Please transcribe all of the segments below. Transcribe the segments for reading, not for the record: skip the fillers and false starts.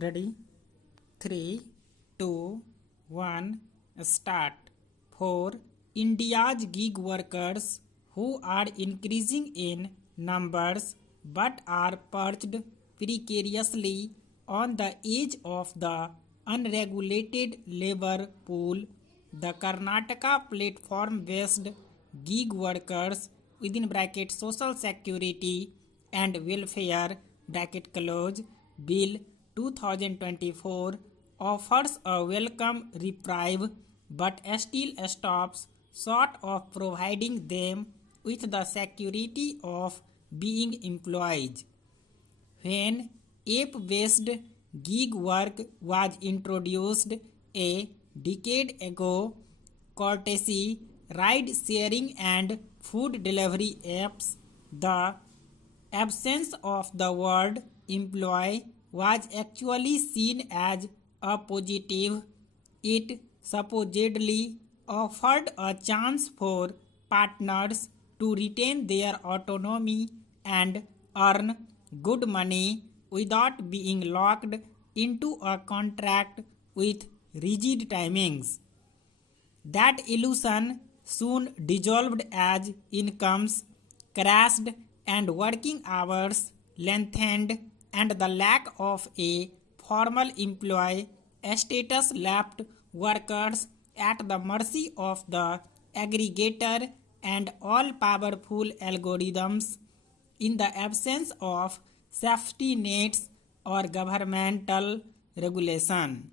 Ready? 3, 2, 1, start. For India's gig workers who are increasing in numbers but are perched precariously on the edge of the unregulated labor pool, the Karnataka platform-based gig workers within bracket social security and welfare bracket close bill 2024 offers a welcome reprieve but still stops short of providing them with the security of being employees. When app-based gig work was introduced a decade ago, courtesy ride-sharing and food delivery apps, the absence of the word employee was actually seen as a positive. It supposedly offered a chance for partners to retain their autonomy and earn good money without being locked into a contract with rigid timings. That illusion soon dissolved as incomes crashed and working hours lengthened, and the lack of a formal employee status left workers at the mercy of the aggregator and all powerful algorithms. In the absence of safety nets or governmental regulation.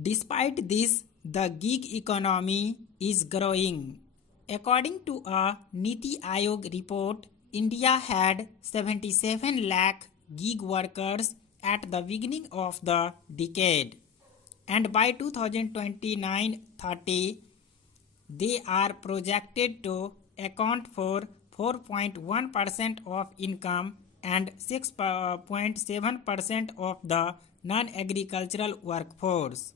Despite this, the gig economy is growing. According to a Niti Aayog report, India had 77 lakh gig workers at the beginning of the decade, and by 2029-30, they are projected to account for 4.1% of income and 6.7% of the non-agricultural workforce.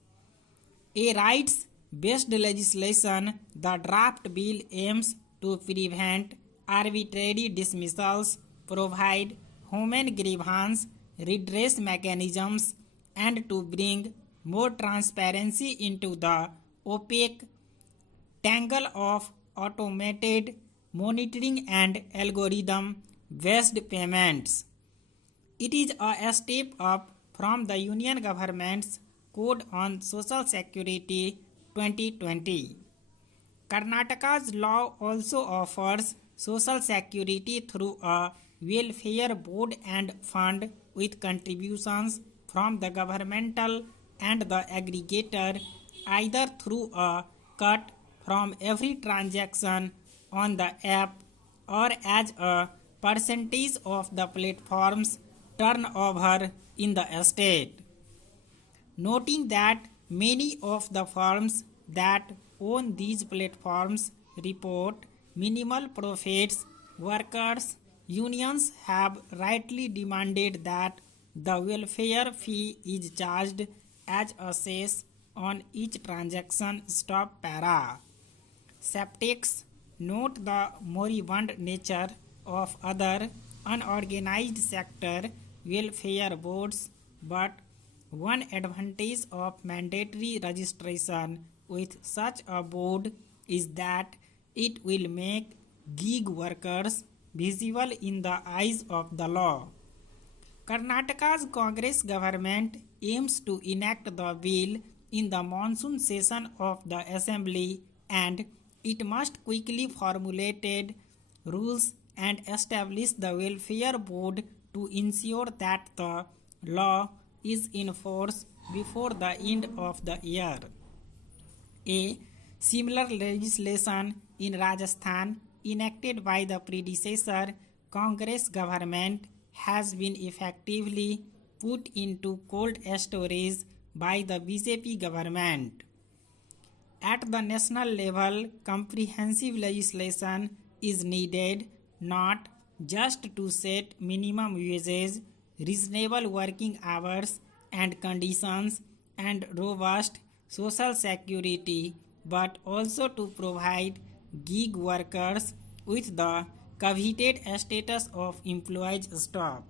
A rights-based legislation, the draft bill aims to prevent arbitrary dismissals, provide human grievance redress mechanisms, and to bring more transparency into the opaque tangle of automated monitoring and algorithm-based payments. It is a step up from the Union government's Code on Social Security 2020. Karnataka's law also offers social security through a welfare board and fund with contributions from the governmental and the aggregator, either through a cut from every transaction on the app or as a percentage of the platform's turnover in the state. Noting that many of the firms that own these platforms report minimal profits, workers' unions have rightly demanded that the welfare fee is charged as a cess on each transaction stop para. Skeptics note the moribund nature of other unorganized sector welfare boards, but one advantage of mandatory registration with such a board is that it will make gig workers visible in the eyes of the law. Karnataka's Congress government aims to enact the bill in the monsoon session of the assembly, and it must quickly formulate rules and establish the welfare board to ensure that the law is in force before the end of the year. A similar legislation in Rajasthan enacted by the predecessor Congress government has been effectively put into cold storage by the BJP government. At the national level, comprehensive legislation is needed, not just to set minimum wages, reasonable working hours and conditions, and robust social security, but also to provide gig workers with the coveted status of employees staff.